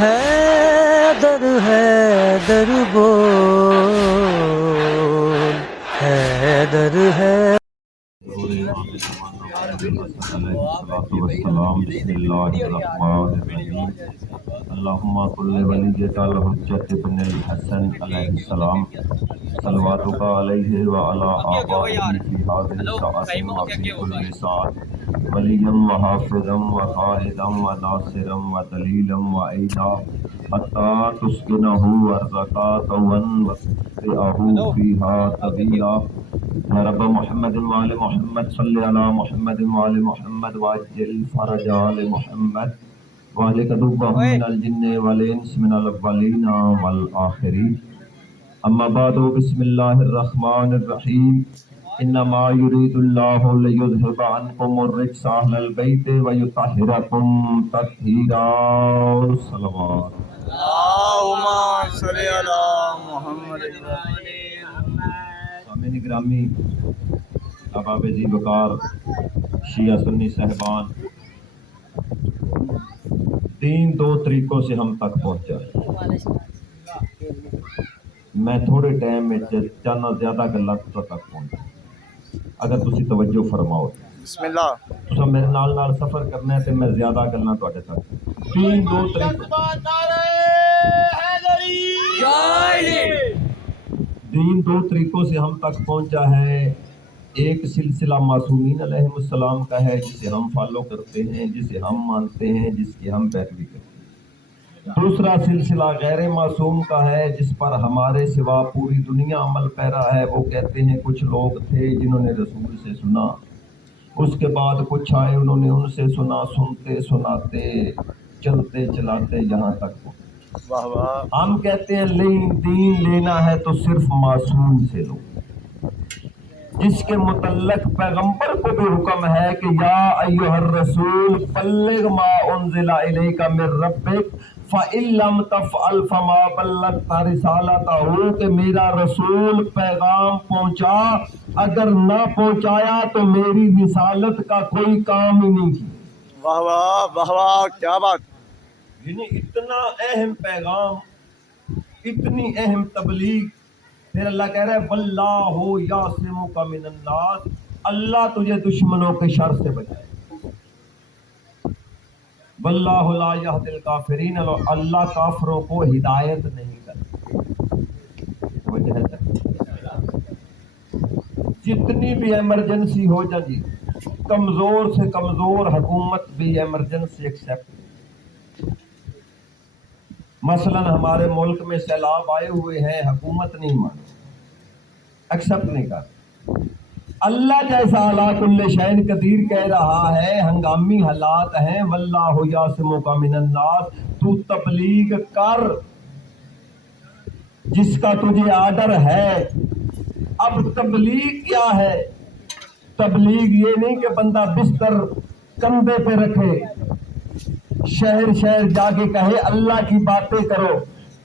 حیدر حیدر بول، حیدر ہے والسلام بسم اللہ الرحمن الرحیم اللہم صل ولیک الحجۃ ابن الحسن علیہ السلام صلواتک علیہ وعلی آبائہ فی هذه الساعة وفی کل ساعة ولیا وحافظا وقائدا وناصرا ودلیلا وعیدا حتی تسکنہ ارضک طوعا وتتبعہ فیہا سبیلا رب محمد وآل محمد صلی علی محمد وآل محمد وعجل فرج آل محمد وآلک دوبہم من الجن والانس من الاولین والآخرین اما بعد بسم اللہ الرحمن الرحیم انما یرید اللہ لیذہب عنکم الرجس اہل البیت ویطہرکم تطہیرا صلوات اللہم صلی علی محمد سامعین گرامی، احباب ذی وقار، شیعہ سنی صاحبان، دین دو طریقوں سے ہم تک پہنچا ہے۔ میں تھوڑے ٹائم میں چاہنا زیادہ گلاں تک پہنچا، اگر تسی توجہ فرماؤ بسم اللہ تساں میرے نال سفر کرنا ہے تو میں زیادہ گلاں تواڈے تک دین دو طریقوں دین دو طریقوں سے ہم تک پہنچا ہے۔ ایک سلسلہ معصومین علیہ السلام کا ہے جسے ہم فالو کرتے ہیں، جسے ہم مانتے ہیں، جس کی ہم پیروی کرتے ہیں۔ دوسرا سلسلہ غیر معصوم کا ہے جس پر ہمارے سوا پوری دنیا عمل پیرا ہے۔ وہ کہتے ہیں کچھ لوگ تھے جنہوں نے رسول سے سنا، اس کے بعد کچھ آئے انہوں نے ان سے سنا، سنتے سناتے چلتے چلاتے یہاں تک پہنچے۔ واہ واہ ہم کہتے ہیں دین لینا ہے تو صرف معصوم سے لو، جس کے متعلق پیغمبر کو بھی حکم ہے کہ یا ایھا الرسول بلغ ما انزل الیک من ربک فإن لم تفعل فما بلغت رسالتہ، کہ میرا رسول پیغام پہنچا، اگر نہ پہنچایا تو میری رسالت کا کوئی کام ہی نہیں کیا۔ واہ واہ واہ واہ، کیا بات! یعنی اتنا اہم پیغام، اتنی اہم تبلیغ، پھر اللہ کہہ رہا ہے واللہ یعصمک من الناس، اللہ تجھے دشمنوں کے شر سے بچائے، واللہ لا یہدی الکافرین، اللہ کافروں کو ہدایت نہیں کرتا۔ وجہ ہے جتنی بھی ایمرجنسی ہو جائے، کمزور سے کمزور حکومت بھی ایمرجنسی ایکسیپٹ۔ مثلا ہمارے ملک میں سیلاب آئے ہوئے ہیں، حکومت نہیں مانی، ایکسیپٹ نہیں کرتی۔ اللہ جیسا علی کل شیء قدیر کہہ رہا ہے، ہنگامی حالات ہیں، واللہ یعصمک من الناس، تو تبلیغ کر جس کا تجھے آرڈر ہے۔ اب تبلیغ کیا ہے؟ تبلیغ یہ نہیں کہ بندہ بستر کندھے پہ رکھے، شہر شہر جا کے کہے اللہ کی باتیں کرو۔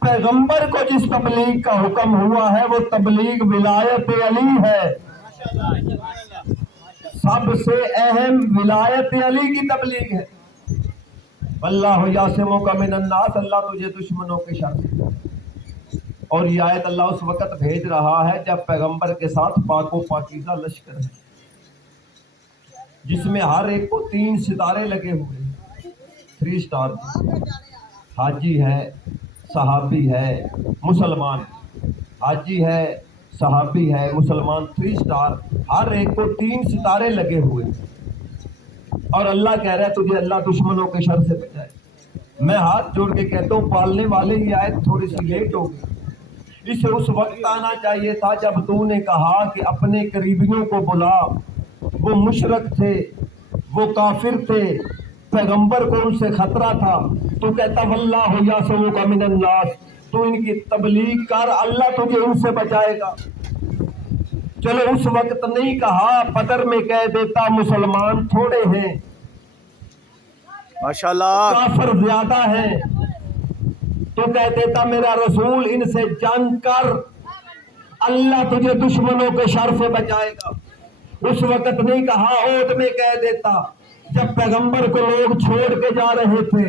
پیغمبر کو جس تبلیغ کا حکم ہوا ہے وہ تبلیغ ولایت علی ہے، سب سے اہم ولایت علی کی تبلیغ ہے۔ واللہ یعصمک من الناس، اللہ تجھے دشمنوں کے شر سے۔ اور یہ آیت اللہ اس وقت بھیج رہا ہے جب پیغمبر کے ساتھ پاک و پاکیزہ لشکر ہے، جس میں ہر ایک کو 3 ستارے لگے ہوئے ہیں، 3 سٹار۔ حاجی ہے، صحابی ہے، مسلمان، حاجی ہے، صحابی ہے، مسلمان، 3 سٹار، ہر ایک کو 3 ستارے لگے ہوئے ہیں۔ اور اللہ کہہ رہا ہے تجھے اللہ دشمنوں کے شر سے بچائے۔ میں ہاتھ جوڑ کے کہتا ہوں پالنے والے یہ آیت تھوڑی سی لیٹ ہو گئی، اسے اس وقت آنا چاہیے تھا جب تو نے کہا کہ اپنے قریبیوں کو بلا، وہ مشرک تھے، وہ کافر تھے، پیغمبر کو ان سے خطرہ تھا، تو کہتا واللہ یعصمک من الناس، تو ان کی تبلیغ کر، اللہ تجھے ان سے بچائے گا۔ چلو اس وقت نہیں کہا، بدر میں کہہ دیتا مسلمان تھوڑے ہیں، ماشاءاللہ، کافر زیادہ ہیں، تو کہہ دیتا میرا رسول ان سے جنگ کر، اللہ تجھے دشمنوں کے شر سے بچائے گا۔ اس وقت نہیں کہا، عہد میں کہہ دیتا جب پیغمبر کو لوگ چھوڑ کے جا رہے تھے۔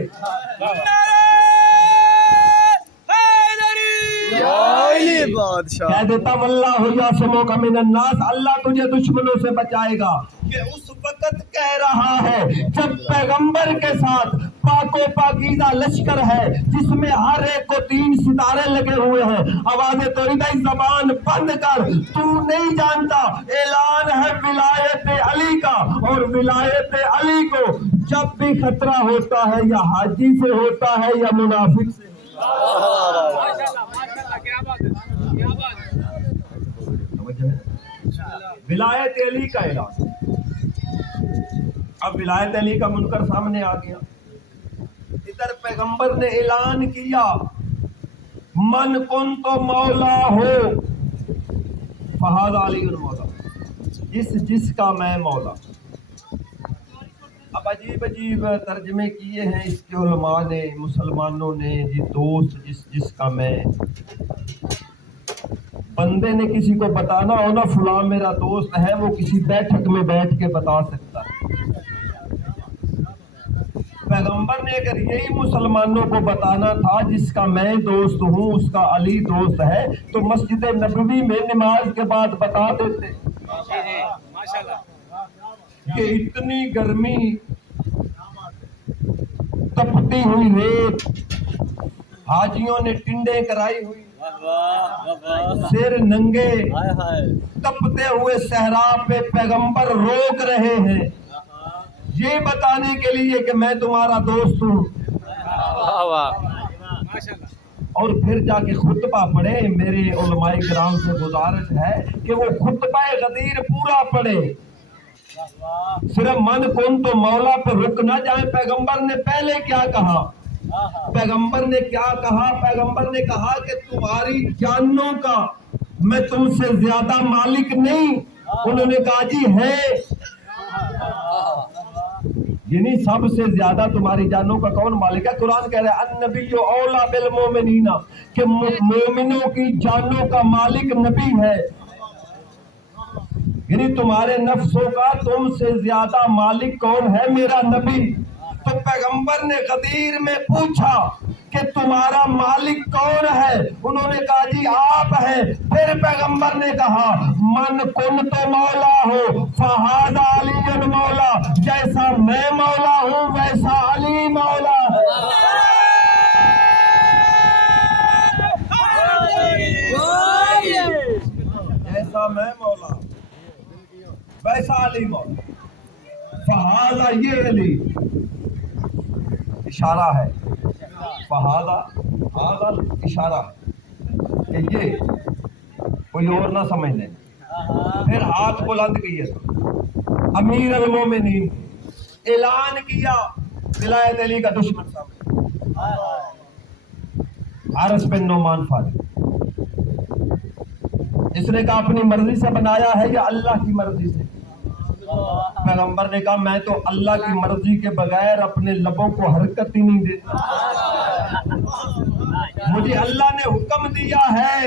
بادشاہ کہہ دیتا واللہ یعصمک من الناس، اللہ تجھے دشمنوں سے بچائے گا۔ کہ اس وقت کہہ رہا ہے جب پیغمبر کے ساتھ پاک و پاکیزہ لشکر ہے جس میں ہر ایک کو 3 ستارے لگے ہوئے ہیں۔ آوازیں تو ادھر زبان بند کر، تو نہیں جانتا اعلان ہے ولایت علی کا، اور ولایت علی کو جب بھی خطرہ ہوتا ہے یا حاجی سے ہوتا ہے یا منافق سے۔ ولایت علی کا اعلان۔ اب ولایت علی کا منکر سامنے آ گیا، ادھر پیغمبر نے اعلان کیا من کنت مولا ہو فہذا علی مولا، جس کا میں مولا۔ اب عجیب عجیب ترجمے کیے ہیں اس کے علماء نے، مسلمانوں نے، یہ دوست جس کا میں، بندے نے کسی کو بتانا ہو نا فلاں میرا دوست ہے، وہ کسی بیٹھک میں بیٹھ کے بتا سکتا ہے۔ پیغمبر نے اگر یہی مسلمانوں کو بتانا تھا جس کا میں دوست ہوں اس کا علی دوست ہے تو مسجد نبوی میں نماز کے بعد بتا دیتے کہ اتنی گرمی، تپتی ہوئی ریت، حاجیوں نے ٹنڈے کرائی ہوئی، سر ننگے، تپتے ہوئے صحرا پہ پیغمبر روک رہے ہیں یہ بتانے کے لیے کہ میں تمہارا دوست ہوں، اور پھر جا کے خطبہ پڑھے۔ میرے علماء کرام سے گزارش ہے کہ وہ خطبہ غدیر پورا پڑھے، صرف من کن تو مولا پہ رک نہ جائیں۔ پیغمبر نے پہلے کیا کہا؟ پیغمبر نے کیا کہا؟ پیغمبر نے کہا کہ تمہاری جانوں کا میں تم سے زیادہ مالک نہیں۔ انہوں نے کہا جی ہے، یعنی سب سے زیادہ تمہاری جانوں کا کون مالک ہے؟ قرآن کہہ رہا ہے النبی اولا بالمومنین، کہ مومنوں کی جانوں کا مالک نبی ہے، یعنی تمہارے نفسوں کا تم سے زیادہ مالک کون ہے؟ میرا نبی۔ تو پیغمبر نے غدیر میں پوچھا کہ تمہارا مالک کون ہے؟ انہوں نے کہا جی آپ ہیں۔ پھر پیغمبر نے کہا من کن تو مولا ہو فہذا علی مولا، جیسا میں مولا ہوں ویسا علی مولا ہے۔ جیسا میں مولا ویسا علی مولا، فہذا یہ علی اشارہ ہے، فہذا اشارہ ہے کہ یہ کوئی اور نہ سمجھ لیں۔ پھر ہاتھ بلند کیے امیر المومنین، اعلان کیا ولایت علی کا دشمن سامنے، حارث بن نعمان فاطمی، اس نے کہا اپنی مرضی سے بنایا ہے یا اللہ کی مرضی سے؟ پیغمبر نے کہا میں تو اللہ کی مرضی کے بغیر اپنے لبوں کو حرکت ہی نہیں دیتا، مجھے اللہ نے حکم دیا ہے۔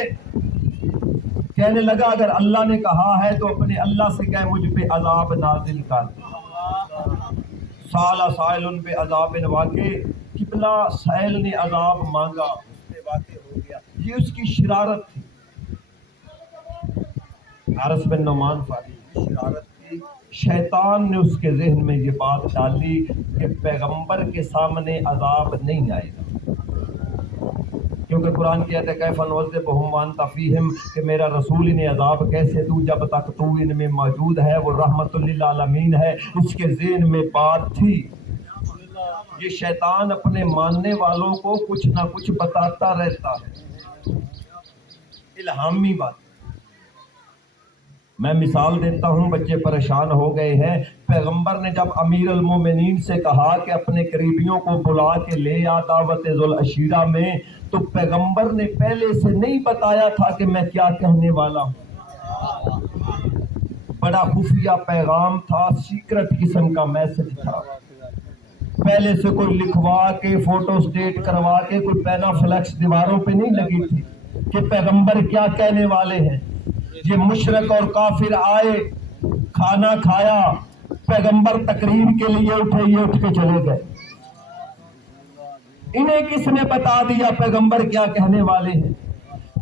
کہنے لگا اگر اللہ نے کہا ہے تو اپنے اللہ سے کہے مجھ پہ عذاب نازل کر۔ سالہ سائل پہ عذاب واقع، قبلہ سائل نے عذاب مانگا، اس پہ واقع ہو گیا، یہ اس کی شرارت تھی، حارث بن نعمان فاطمی کی شرارت تھی۔ شیطان نے اس کے ذہن میں یہ بات ڈالی کہ پیغمبر کے سامنے عذاب نہیں آئے گا، کیونکہ قرآن کی آیت ہے کیف نعذبہم وانت فیہم، کہ میرا رسول انہیں عذاب کیسے دوں جب تک تو ان میں موجود ہے، وہ رحمت للعالمین ہے۔ اس کے ذہن میں بات تھی۔ یہ شیطان اپنے ماننے والوں کو کچھ نہ کچھ بتاتا رہتا ہے، الہامی بات۔ میں مثال دیتا ہوں، بچے پریشان ہو گئے ہیں۔ پیغمبر نے جب امیر المومنین سے کہا کہ اپنے قریبیوں کو بلا کے لے آ دعوت ذوالعشیرہ میں، تو پیغمبر نے پہلے سے نہیں بتایا تھا کہ میں کیا کہنے والا ہوں، بڑا خفیہ پیغام تھا، سیکرٹ قسم کا میسج تھا۔ پہلے سے کوئی لکھوا کے فوٹو سٹیٹ کروا کے کوئی پینا فلیکس دیواروں پہ نہیں لگی تھی کہ پیغمبر کیا کہنے والے ہیں۔ یہ مشرک اور کافر آئے، کھانا کھایا، پیغمبر تقریر کے لیے اٹھے، یہ اٹھ کے چلے گئے۔ انہیں کس نے بتا دیا پیغمبر کیا کہنے والے ہیں؟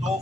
2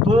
2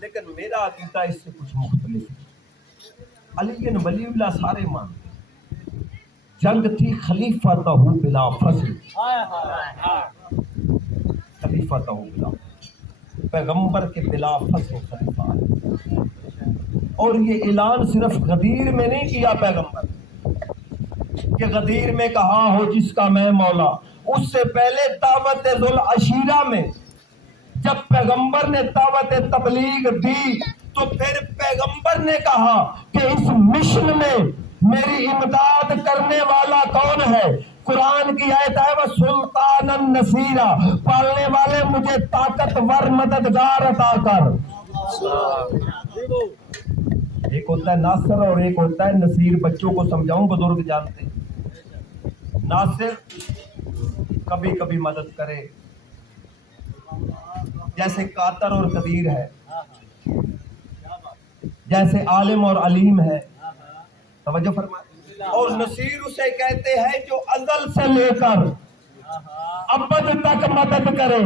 لیکن میرا عقیدہ اس سے کچھ مختلف ہے. علی ولی اللہ سارے مانتے ہیں. جنگ تھی خلیفہ تہو بلا فصل، خلیفہ تہو بلا فصل، پیغمبر کے بلا فصل خلیفہ ہے. اور یہ اعلان صرف غدیر میں نہیں کیا پیغمبر کہ غدیر میں کہا ہو جس کا میں مولا. اس سے پہلے دعوت ذوالعشیرہ میں جب پیغمبر نے دعوت تبلیغ دی تو پھر پیغمبر نے کہا کہ اس مشن میں میری امداد کرنے والا کون ہے؟ قرآن کی آیت ہے وَسُلْطَانًا نَصِيرًا، پالنے والے مجھے طاقتور مددگار عطا کر. ایک ہوتا ہے ناصر اور ایک ہوتا ہے نصیر. بچوں کو سمجھاؤں، بزرگ جانتے ہیں. ناصر کبھی کبھی مدد کرے، جیسے قادر اور قدیر ہے، جیسے عالم اور علیم ہے. توجہ فرمائیں. اور نصیر اسے کہتے ہیں جو ازل سے لے کر ابد تک مدد کرے.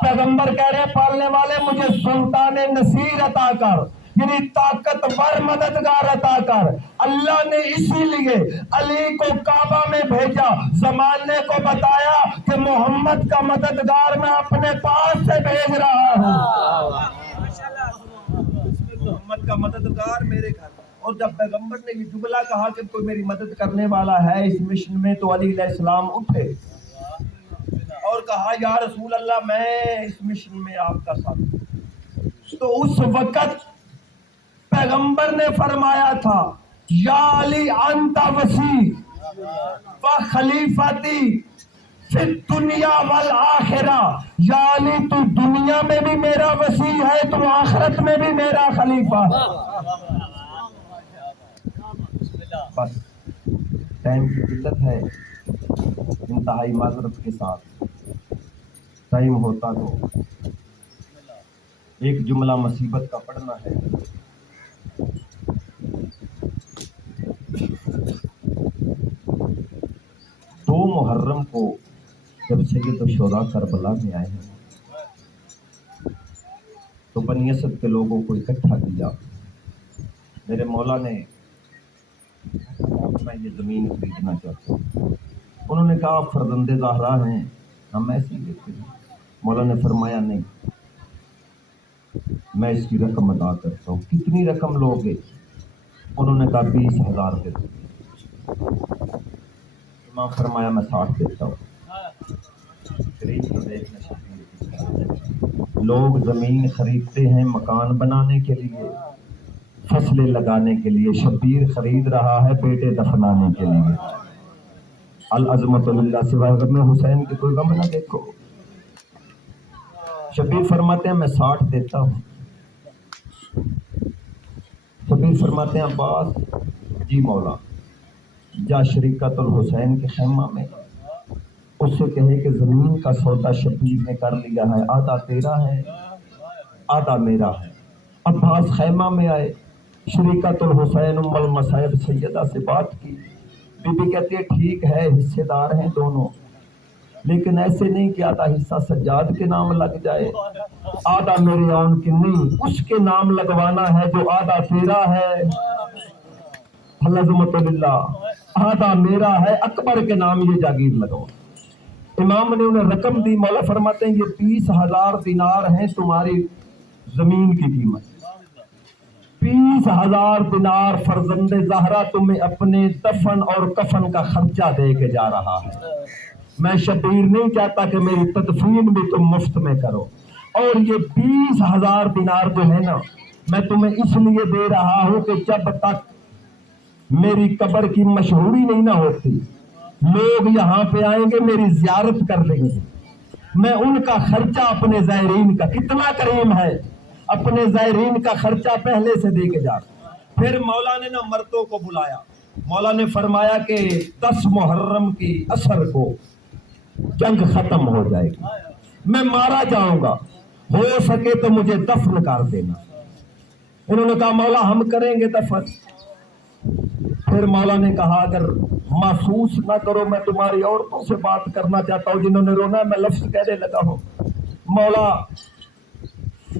پیغمبر کہہ رہے پالنے والے مجھے سلطان نصیر عطا کر، یعنی طاقتور مددگار عطا کر. اللہ نے اسی لیے علی کو کعبہ میں بھیجا، زمانے کو بتایا کہ محمد کا مددگار میں اپنے پاس سے بھیج رہا ہوں. محمد کا مددگار میرے گھر. اور جب پیغمبر نے یہ جملہ کہا کہ کوئی میری مدد کرنے والا ہے اس مشن میں، تو علی علیہ السلام اٹھے اور کہا یا رسول اللہ میں اس مشن میں آپ کا ساتھ ہوں. تو اس وقت پیغمبر نے فرمایا تھا یا علی انت وسی و خلیفتی فی الدنیا والآخرہ. یا علی تو دنیا میں بھی میرا وسی ہے، تو آخرت میں بھی میرا خلیفہ ہے. بس ٹائم کی قلت ہے، انتہائی معذرت کے ساتھ ٹائم ہوتا تو ایک جملہ مصیبت کا پڑھنا ہے. دو محرم کو جب سید الشہداء کربلا میں آئے ہیں تو بنی اسد کے لوگوں کو اکٹھا کیا. میرے مولا نے میں یہ زمین خریدنا چاہتا ہوں. انہوں نے کہا آپ فرزند زہرا ہیں، ہم ایسے ہی لیتے ہیں. مولا نے فرمایا نہیں، میں اس کی رقم ادا کرتا ہوں. کتنی رقم لوگے؟ انہوں نے کہا 20,000 دے دو. امام فرمایا میں 60 دیتا ہوں. لوگ زمین خریدتے ہیں مکان بنانے کے لیے، فصلیں لگانے کے لیے. شبیر خرید رہا ہے بیٹے دفنانے کے لیے. العظمت للہ، سوائے غم حسین کی کوئی غم نہ دیکھو. شبیر فرماتے ہیں میں 60 دیتا ہوں. شبیر فرماتے ہیں عباس جی مولا، جا شریکت الحسین کے خیمہ میں اس سے کہے کہ زمین کا سودا شبیر نے کر لیا ہے، آدھا تیرا ہے آدھا میرا ہے. عباس خیمہ میں آئے، شریکت الحسین ام المصائب سیدہ سے بات کی. بی بی کہتی ہے ٹھیک ہے حصے دار ہیں دونوں، لیکن ایسے نہیں کہ آدھا حصہ سجاد کے نام لگ جائے آدھا میرے آن کے. نہیں، اس کے نام لگوانا ہے جو آدھا تیرا ہے. العظمت للہ، آدھا میرا ہے، اکبر کے نام یہ جاگیر لگاؤ. امام نے انہیں رقم دی. مولا فرماتے ہیں یہ 20,000 دینار ہیں تمہاری زمین کی قیمت. 20,000 دینار فرزند زہرا تمہیں اپنے دفن اور کفن کا خرچہ دے کے جا رہا ہے. میں شبیر نہیں چاہتا کہ میری تدفین بھی تم مفت میں کرو. اور یہ 20,000 دینار جو ہے نا، میں تمہیں اس لیے دے رہا ہوں کہ جب تک میری قبر کی مشہوری نہیں نہ ہوتی، لوگ یہاں پہ آئیں گے میری زیارت کر لیں گے. میں ان کا خرچہ اپنے زائرین کا، کتنا کریم ہے، اپنے زائرین کا خرچہ پہلے سے دے کے جا. پھر مولا نے نا مردوں کو بلایا. مولا نے فرمایا کہ 10 محرم کی عصر کو جنگ ختم ہو جائے گی، میں مارا جاؤں گا، ہو سکے تو مجھے دفن کر دینا. انہوں نے کہا مولا ہم کریں گے دفن. پھر مولا نے کہا اگر محسوس نہ کرو میں تمہاری عورتوں سے بات کرنا چاہتا ہوں جنہوں نے رونا. میں لفظ کہنے لگا ہوں. مولا